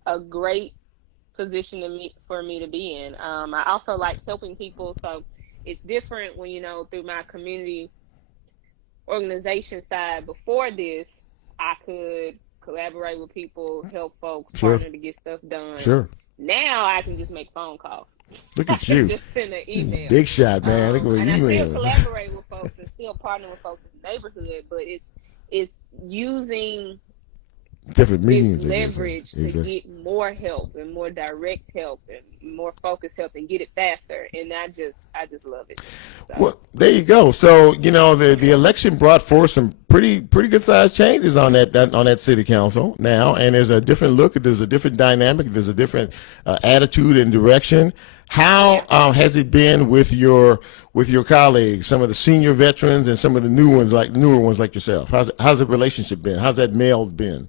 a great position for me to be in. I also like helping people. So it's different when, through my community organization side before this, I could collaborate with people, help folks, partner to get stuff done. Sure. Now I can just make phone calls. Look at you. Just send an email. Big shot, man. Look at what and email. I still collaborate with folks and still partner with folks in the neighborhood, but it's using different means leverage to get more help and more direct help and more focused help and get it faster. And I just love it. So. Well, there you go. So the election brought forth some pretty good sized changes on that city council now, and there's a different look. There's a different dynamic. There's a different attitude and direction. How has it been with your colleagues, some of the senior veterans and some of the newer ones like yourself? How's the relationship been? How's that meld been?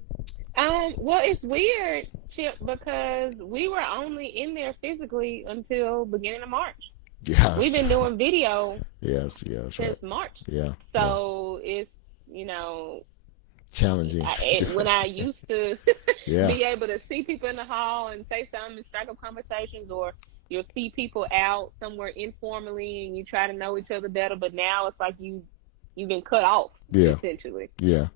Well, it's weird, Chip, because we were only in there physically until beginning of March. Yeah, we've been doing video. Yes, since right. March. Yeah. So it's challenging. When I used to yeah. be able to see people in the hall and say something and strike up conversations, or you'll see people out somewhere informally and you try to know each other better, but now it's like you've been cut off, essentially. Yeah.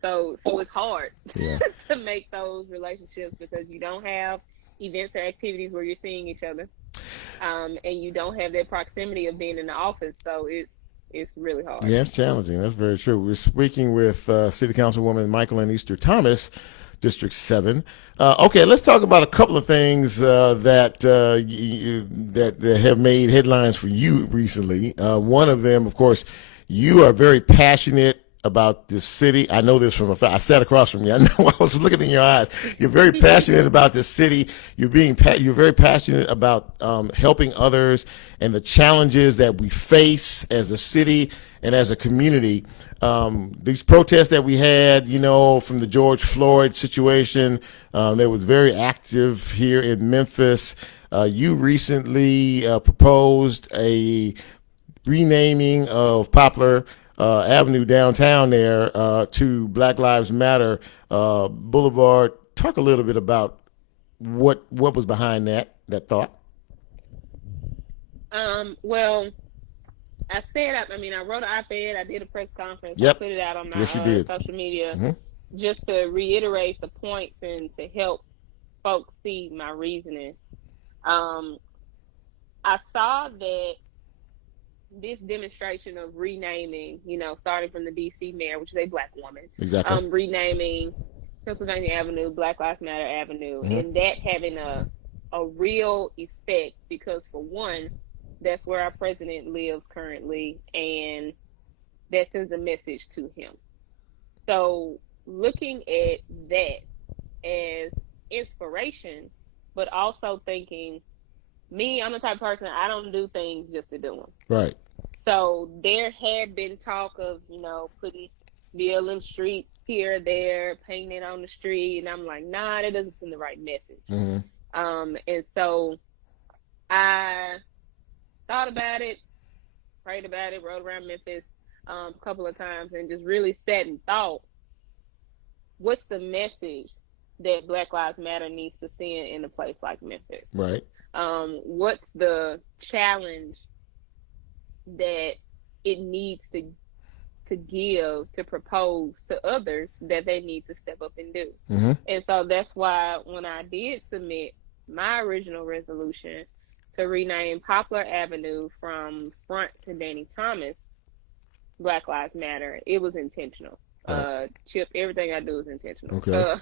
So it's hard yeah. to make those relationships because you don't have events or activities where you're seeing each other, and you don't have that proximity of being in the office. So it's really hard. Yeah, it's challenging. That's very true. We're speaking with City Councilwoman Michaelyn Easter Thomas, District 7. Okay, let's talk about a couple of things that have made headlines for you recently. One of them, of course, you are very passionate about this city. I know this from a fact. I sat across from you. I know. I was looking in your eyes. You're very passionate about this city. You're very passionate about helping others and the challenges that we face as a city and as a community. These protests that we had, from the George Floyd situation, that was very active here in Memphis. You recently proposed a renaming of Poplar Avenue downtown there to Black Lives Matter Boulevard. Talk a little bit about what was behind that thought. Well, I wrote an op-ed, I did a press conference, Yep. I put it out on my Yes, you did. social media, Mm-hmm. just to reiterate the points and to help folks see my reasoning. I saw that this demonstration of renaming, starting from the DC mayor, which is a Black woman, Exactly. renaming Pennsylvania Avenue Black Lives Matter Avenue, Mm-hmm. and that having a real effect, because for one, that's where our president lives currently, and that sends a message to him. So looking at that as inspiration, but also thinking, I'm the type of person, I don't do things just to do them. Right. So there had been talk of, putting BLM Street here or there, painting it on the street, and I'm like, nah, that doesn't send the right message. Mm-hmm. And so I thought about it, prayed about it, rode around Memphis a couple of times, and just really sat and thought, what's the message that Black Lives Matter needs to send in a place like Memphis? Right. What's the challenge that it needs to give, to propose to others that they need to step up and do? Mm-hmm. And so that's why when I did submit my original resolution to rename Poplar Avenue from Front to Danny Thomas Black Lives Matter, it was intentional. Right. Chip, everything I do is intentional. Okay.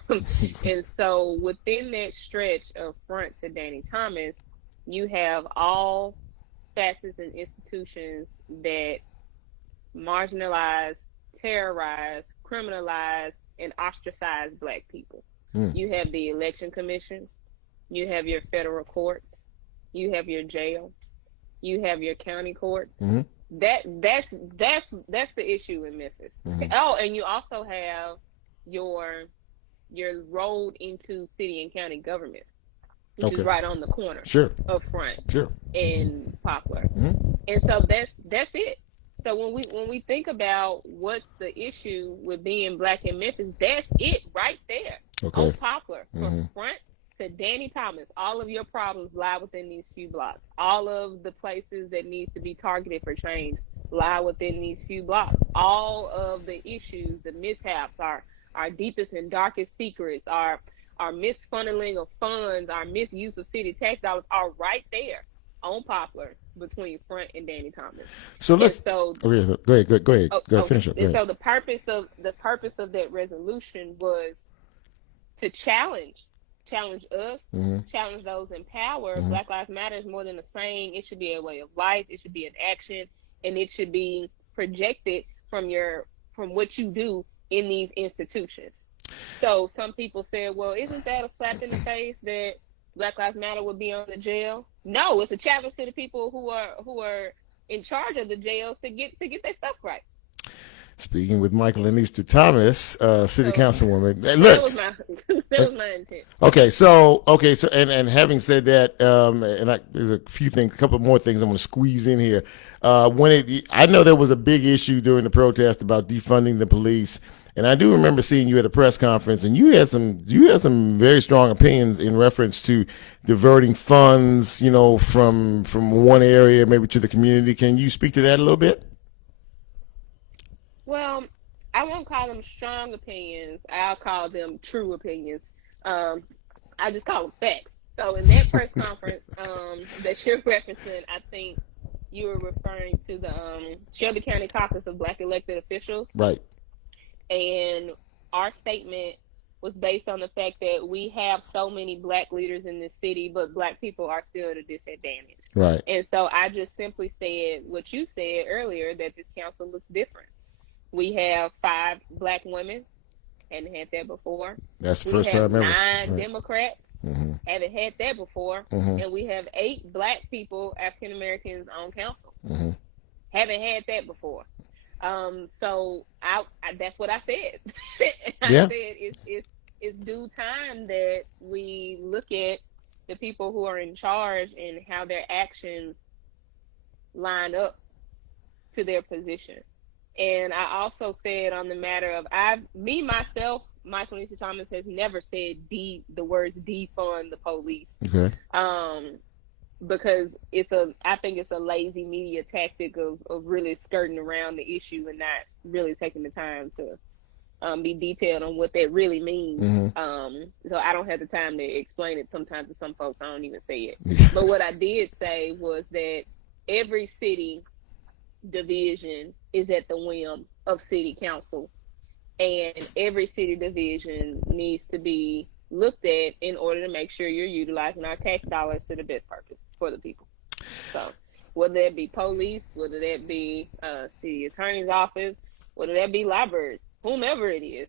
And so within that stretch of Front to Danny Thomas, you have all facets and institutions that marginalize, terrorize, criminalize, and ostracize Black people. You have the Election Commission, you have your federal courts, you have your jail, you have your county courts. Mm-hmm. That's the issue in Memphis. Mm-hmm. Oh, and you also have your road into city and county government, which is right on the corner. Sure. Up front. Sure. In Poplar. Mm-hmm. And so that's it. So when we think about what's the issue with being Black in Memphis, that's it right there. Okay. On Poplar. Mm-hmm. From Front to Danny Thomas, all of your problems lie within these few blocks. All of the places that need to be targeted for change lie within these few blocks. All of the issues, the mishaps, our deepest and darkest secrets, our misfunneling of funds, our misuse of city tax dollars are right there on Poplar between Front and Danny Thomas. So let's. Go ahead. Go ahead. Finish up. And so the purpose of that resolution was to challenge us, mm-hmm. challenge those in power. Mm-hmm. Black Lives Matter is more than a saying. It should be a way of life. It should be an action, and it should be projected from what you do in these institutions. So some people said, well, isn't that a slap in the face that Black Lives Matter would be on the jail? No, it's a challenge to the people who are in charge of the jails to get their stuff right. Speaking with Michaelyn Easter Thomas, City Councilwoman. Look, that was my intent. Okay, so and having said that, there's a couple more things I'm going to squeeze in here. I know there was a big issue during the protest about defunding the police, and I do remember seeing you at a press conference, and you had some very strong opinions in reference to diverting funds, from one area maybe to the community. Can you speak to that a little bit? Well, I won't call them strong opinions. I'll call them true opinions. I just call them facts. So in that press conference that you're referencing, I think you were referring to the Shelby County Caucus of Black elected officials. Right. And our statement was based on the fact that we have so many Black leaders in this city, but Black people are still at a disadvantage. Right. And so I just simply said what you said earlier, that this council looks different. We have 5 Black women. Hadn't had that before. That's the We first have time ever. 9 Right. Democrats. Mm-hmm. Haven't had that before. Mm-hmm. And we have 8 Black people, African Americans on council. Mm-hmm. Haven't had that before. So I that's what I said. I Yeah. said it's due time that we look at the people who are in charge and how their actions line up to their position. And I also said on the matter of myself, Michaelyn Thomas has never said the words defund the police. Okay. Because I think it's a lazy media tactic of really skirting around the issue and not really taking the time to be detailed on what that really means. Mm-hmm. So I don't have the time to explain it sometimes to some folks. I don't even say it. But what I did say was that every city division is at the whim of city council, and every city division needs to be looked at in order to make sure you're utilizing our tax dollars to the best purpose for the people. So whether that be police, whether that be city attorney's office, whether that be libraries, whomever it is,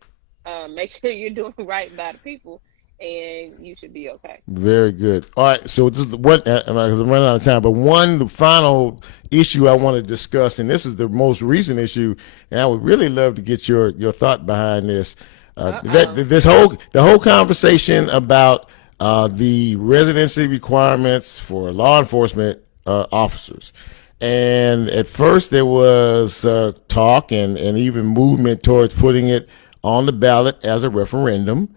make sure you're doing right by the people, and you should be okay. Very good. All right, so this is what, because I'm running out of time, but the final issue I want to discuss, and this is the most recent issue, and I would really love to get your thought behind this. The whole conversation about the residency requirements for law enforcement officers. And at first there was talk and even movement towards putting it on the ballot as a referendum.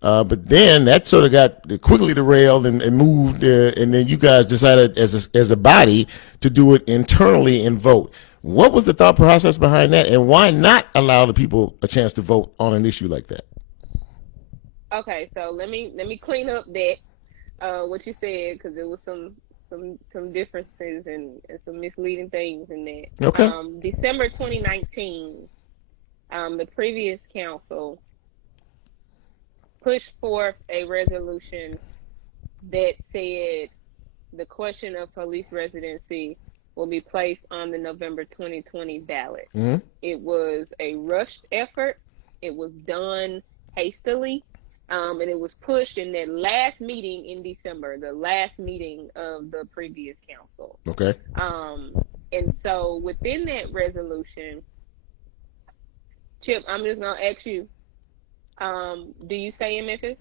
But then that sort of got quickly derailed and moved, and then you guys decided as a body to do it internally and vote. What was the thought process behind that, and why not allow the people a chance to vote on an issue like that? Okay, so let me clean up that what you said, because there was some differences and some misleading things in that. Okay. December 2019, the previous council pushed forth a resolution that said the question of police residency will be placed on the November 2020 ballot. Mm-hmm. It was a rushed effort. It was done hastily. And it was pushed in that last meeting in December, the last meeting of the previous council. Okay. And so within that resolution, Chip, I'm just going to ask you, do you stay in Memphis?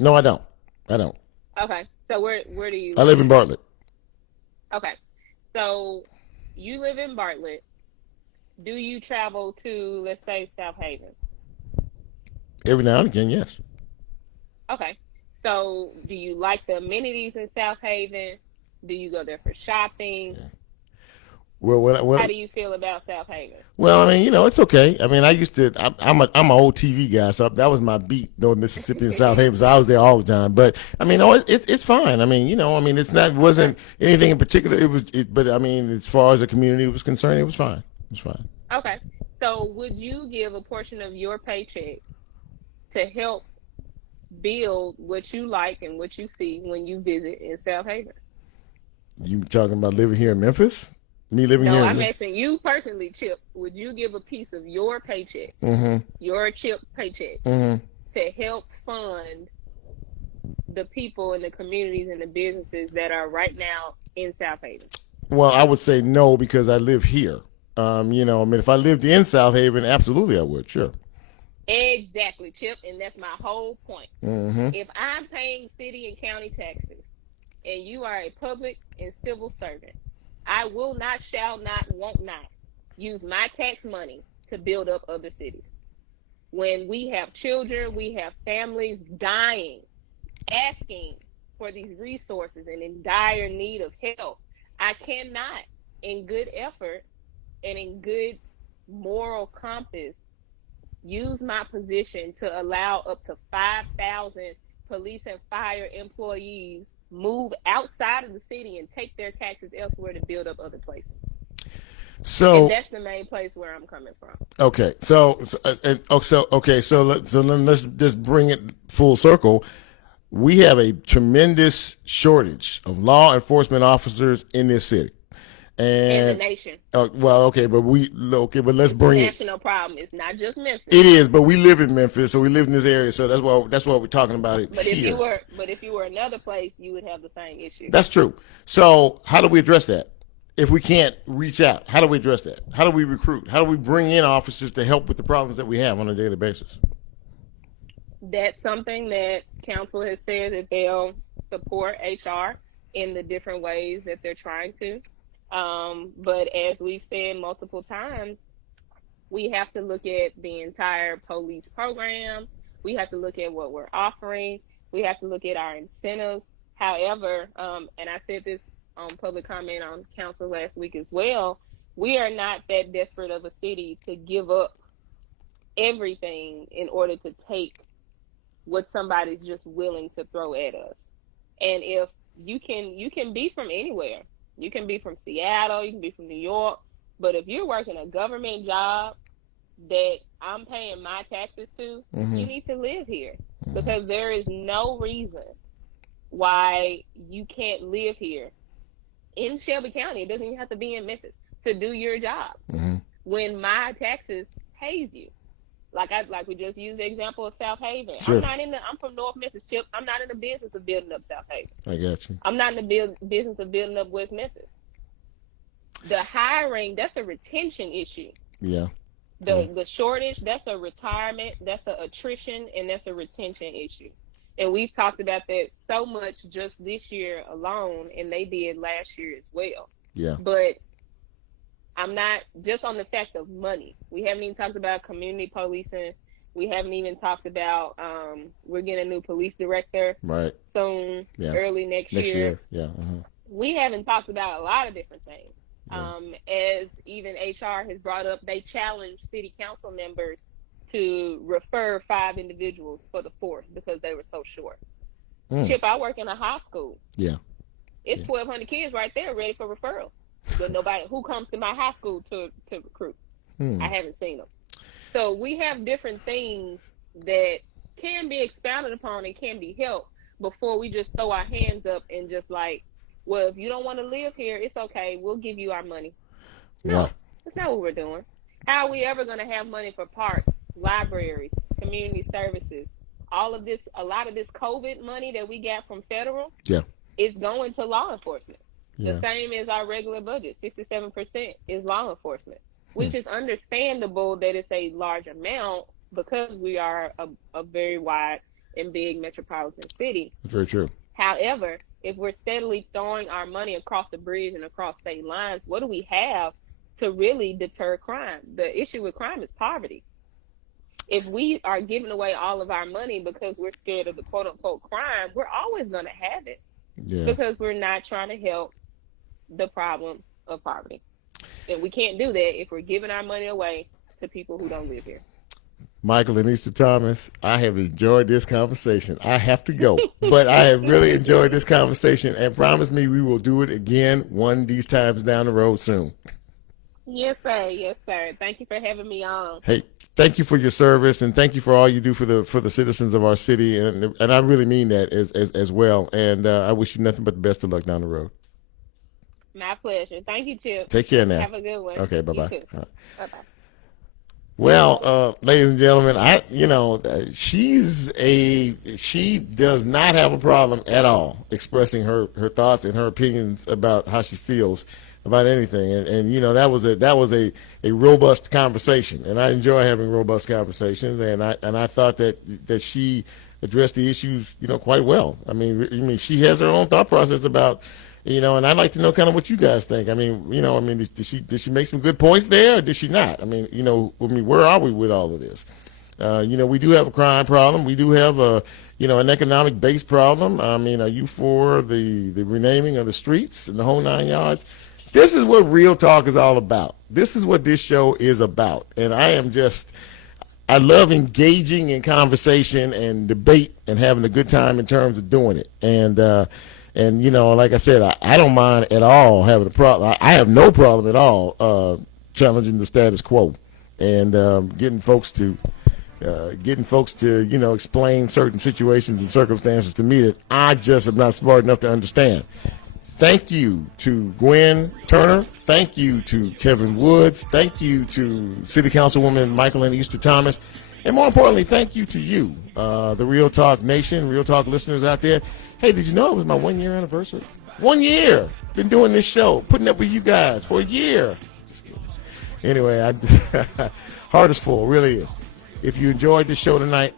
No, I don't. Okay. So where do you live? I live in Bartlett. Okay. So you live in Bartlett. Do you travel to, let's say, South Haven? Every now and again, yes. Okay. So do you like the amenities in South Haven? Do you go there for shopping? Yeah. Well, how do you feel about South Haven? Well, I mean, it's okay. I mean, I'm an old TV guy, so that was my beat, Mississippi and South Haven. So I was there all the time. But I mean, it's fine. I mean, wasn't anything in particular. But I mean, as far as the community was concerned, it was fine. It was fine. Okay. So would you give a portion of your paycheck to help build what you like and what you see when you visit in South Haven? You talking about living here in Memphis? Me living here? No, I'm asking you personally, Chip. Would you give a piece of your paycheck, your Chip paycheck, to help fund the people and the communities and the businesses that are right now in South Haven? Well, I would say no, because I live here. I mean, if I lived in South Haven, absolutely I would, sure. Exactly, Chip, and that's my whole point. Mm-hmm. If I'm paying city and county taxes, and you are a public and civil servant, I will not, shall not, won't not use my tax money to build up other cities. When we have children, we have families dying, asking for these resources and in dire need of help, I cannot, in good effort and in good moral compass, use my position to allow up to 5,000 police and fire employees move outside of the city and take their taxes elsewhere to build up other places. So and that's the main place where I'm coming from. Okay, so let's just bring it full circle. We have a tremendous shortage of law enforcement officers in this city. in the nation. Well, okay, but let's bring it. National problem. It's not just Memphis. It is, but we live in Memphis, so we live in this area, so that's why we're talking about it But here. if you were another place, you would have the same issue. That's true. So how do we address that? If we can't reach out, how do we address that? How do we recruit? How do we bring in officers to help with the problems that we have on a daily basis? That's something that council has said that they'll support HR in the different ways that they're trying to. But as we've said multiple times, we have to look at the entire police program. We have to look at what we're offering. We have to look at our incentives. However, and I said this on public comment on council last week as well, we are not that desperate of a city to give up everything in order to take what somebody's just willing to throw at us. And if you can be from anywhere. You can be from Seattle, you can be from New York, but if you're working a government job that I'm paying my taxes to, you need to live here, because there is no reason why you can't live here in Shelby County. It doesn't even have to be in Memphis to do your job. When my taxes pays you. Like we just used the example of South Haven. Sure. I'm from North Memphis, Chip. I'm not in the business of building up South Haven. I got you. I'm not in the business of building up West Memphis. The hiring, that's a retention issue. Yeah. The shortage, that's a retirement, that's an attrition, and that's a retention issue. And we've talked about that so much just this year alone, and they did last year as well. Yeah. But I'm not just on the fact of money. We haven't even talked about community policing. We haven't even talked about we're getting a new police director soon, early next year. Yeah. We haven't talked about a lot of different things. As even HR has brought up, they challenged city council members to refer 5 individuals for the force because they were so short. Chip, I work in a high school. Yeah. It's 1,200 kids right there ready for referrals. But nobody who comes to my high school to recruit. I haven't seen them. So we have different things that can be expounded upon and can be helped before we just throw our hands up and just like, well, if you don't want to live here, it's okay. We'll give you our money. No, that's not what we're doing. How are we ever going to have money for parks, libraries, community services? All of this, a lot of this COVID money that we got from federal is going to law enforcement. The same as our regular budget, 67% is law enforcement, which is understandable that it's a large amount because we are a very wide and big metropolitan city. Very true. However, if we're steadily throwing our money across the bridge and across state lines, what do we have to really deter crime? The issue with crime is poverty. If we are giving away all of our money because we're scared of the quote unquote crime, we're always going to have it because we're not trying to help the problem of poverty. And we can't do that if we're giving our money away to people who don't live here. Michael and Easter Thomas, I have enjoyed this conversation. I have to go, but I have really enjoyed this conversation, and promise me we will do it again one of these times down the road soon. Yes, sir. Yes, sir. Thank you for having me on. Hey, thank you for your service, and thank you for all you do for the citizens of our city, and I really mean that as well. And I wish you nothing but the best of luck down the road. My pleasure. Thank you, Chip. Take care now. Have a good one. Okay, bye-bye. Bye-bye. Well, ladies and gentlemen, she does not have a problem at all expressing her thoughts and her opinions about how she feels about anything. And that was a robust conversation, and I enjoy having robust conversations. And I thought that she addressed the issues, quite well. I mean, she has her own thought process about, and I'd like to know kind of what you guys think. Did she make some good points there, or did she not? Where are we with all of this? We do have a crime problem. We do have an economic-based problem. Are you for the renaming of the streets and the whole 9 yards? This is what Real Talk is all about. This is what this show is about. And I love engaging in conversation and debate and having a good time in terms of doing it. And like I said, I don't mind at all having a problem. I have no problem at all challenging the status quo and getting folks to explain certain situations and circumstances to me that I just am not smart enough to understand. Thank you to Gwen Turner. Thank you to Kevin Woods. Thank you to City Councilwoman Michaelyn Easter Thomas. And more importantly, thank you to you, the Real Talk Nation, Real Talk listeners out there. Hey, did you know it was my 1 year anniversary? 1 year. Been doing this show, putting up with you guys for a year. Just kidding. Anyway, heart is full, really is. If you enjoyed the show tonight,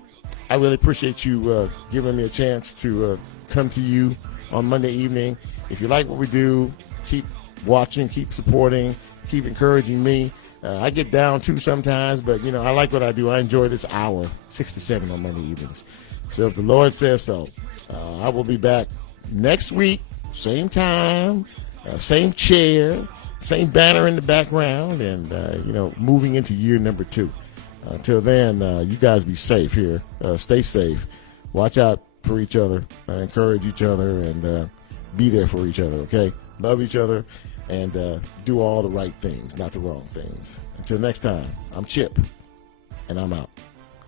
I really appreciate you giving me a chance to come to you on Monday evening. If you like what we do, keep watching, keep supporting, keep encouraging me. I get down too sometimes, but, I like what I do. I enjoy this hour, 6 to 7 on Monday evenings. So if the Lord says so, I will be back next week, same time, same chair, same banner in the background, and, moving into year number 2. Until then, you guys be safe here. Stay safe. Watch out for each other. Encourage each other, and be there for each other, okay? Love each other, and do all the right things, not the wrong things. Until next time, I'm Chip, and I'm out.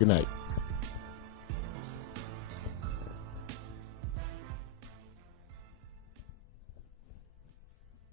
Good night.